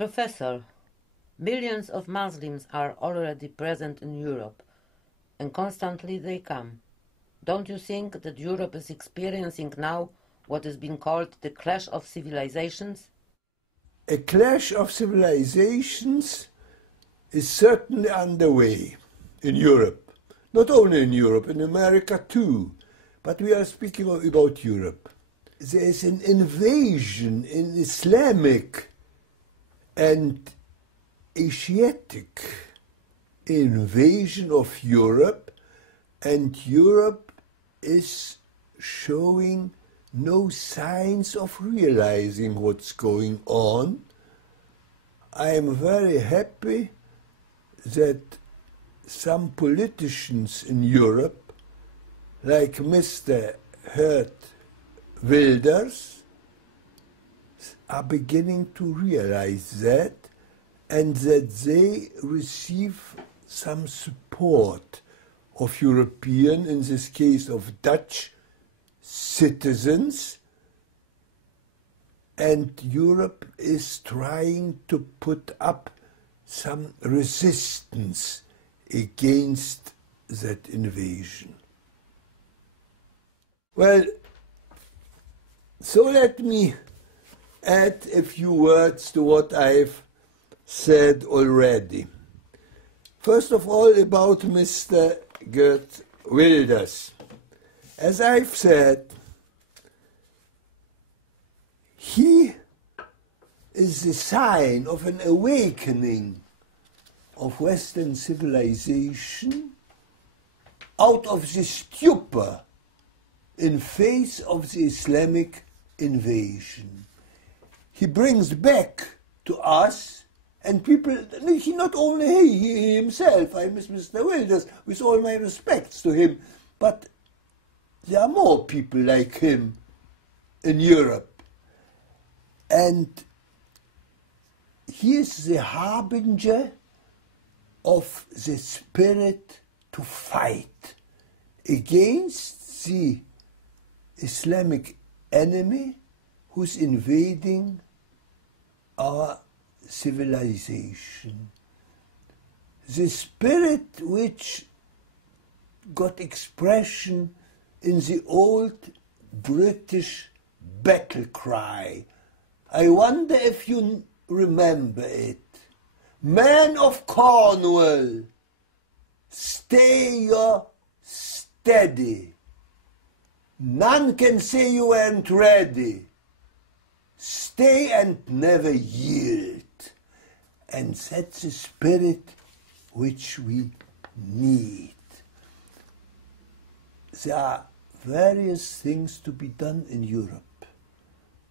Professor, billions of Muslims are already present in Europe, and constantly they come. Don't you think that Europe is experiencing now what is being called the clash of civilizations? A clash of civilizations is certainly underway in Europe. Not only in Europe, in America too. But we are speaking about Europe. There is an invasion in Islamic and Asiatic invasion of Europe, and Europe is showing no signs of realizing what's going on. I am very happy that some politicians in Europe, like Mr. Geert Wilders, are beginning to realize that, and that they receive some support of European, in this case of Dutch citizens, and Europe is trying to put up some resistance against that invasion. Well, so let me add a few words to what I've said already. First of all, about Mr. Geert Wilders. As I've said, he is the sign of an awakening of Western civilization out of the stupor in face of the Islamic invasion. He brings back to us, and people, he not only he himself, I miss Mr. Wilders, with all my respects to him, but there are more people like him in Europe. And he is the harbinger of the spirit to fight against the Islamic enemy who's invading our civilization. The spirit which got expression in the old British battle cry. I wonder if you remember it. Men of Cornwall, stay your steady. None can say you ain't ready. Stay and never yield. And that's the spirit which we need. There are various things to be done in Europe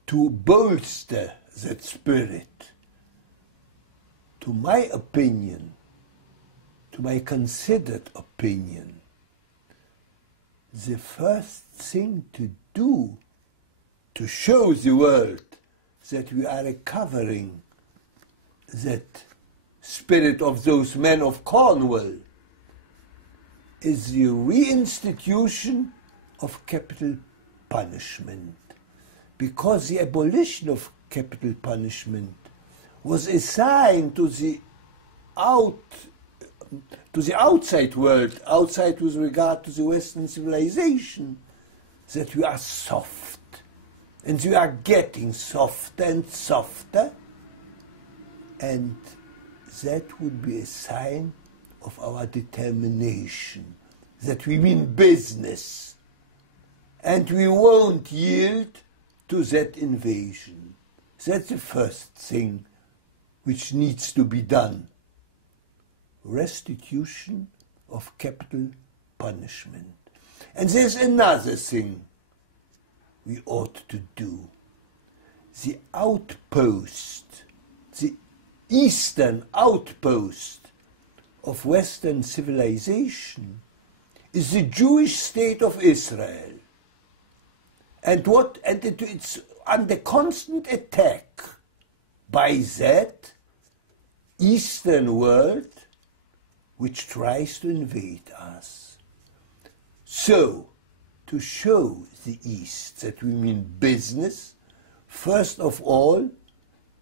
to bolster that spirit. To my opinion, to my considered opinion, the first thing to do to show the world that we are recovering that spirit of those men of Cornwall is the reinstitution of capital punishment. Because the abolition of capital punishment was assigned to the outside world, outside with regard to the Western civilization, that we are soft. And we are getting softer and softer. And that would be a sign of our determination, that we mean business. And we won't yield to that invasion. That's the first thing which needs to be done. Restitution of capital punishment. And there's another thing we ought to do. The outpost, the eastern outpost of Western civilization is the Jewish state of Israel. And it's under constant attack by that Eastern world which tries to invade us. So, to show the East that we mean business, first of all,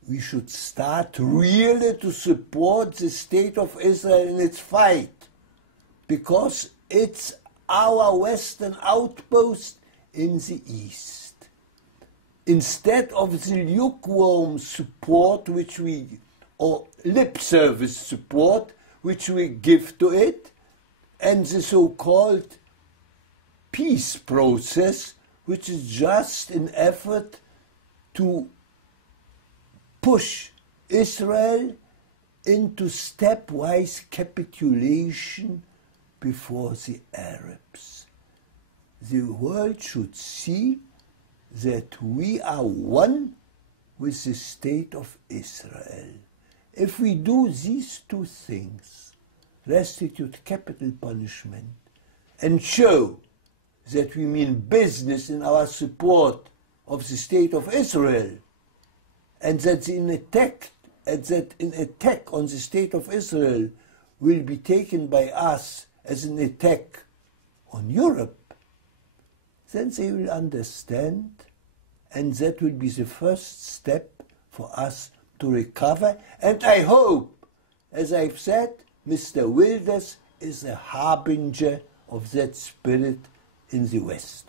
we should start really to support the state of Israel in its fight, because it's our Western outpost in the East. Instead of the lukewarm support or lip service support which we give to it, and the so-called peace process, which is just an effort to push Israel into stepwise capitulation before the Arabs. The world should see that we are one with the state of Israel. If we do these two things, restitute capital punishment, and show that we mean business in our support of the state of Israel, and that an attack on the state of Israel will be taken by us as an attack on Europe, then they will understand, and that will be the first step for us to recover. And I hope, as I've said, Mr. Wilders is a harbinger of that spirit in the West.